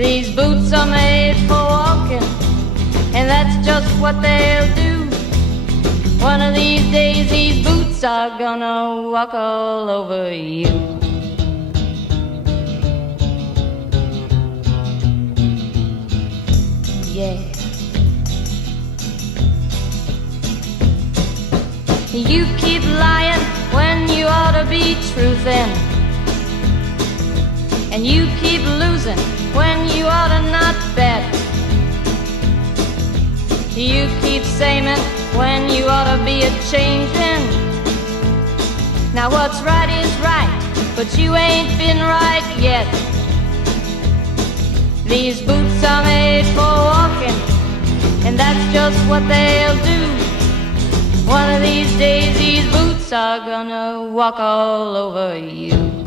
These boots are made for walking, and that's just what they'll do. One of these days these boots are gonna walk all over you. Yeah. You keep lying when you ought to be truthin', and you keep losing when you ought to not bet. You keep saying when you ought to be a-changin'. Now what's right is right, but you ain't been right yet. These boots are made for walking, and that's just what they'll do. One of these days these boots are gonna walk all over you.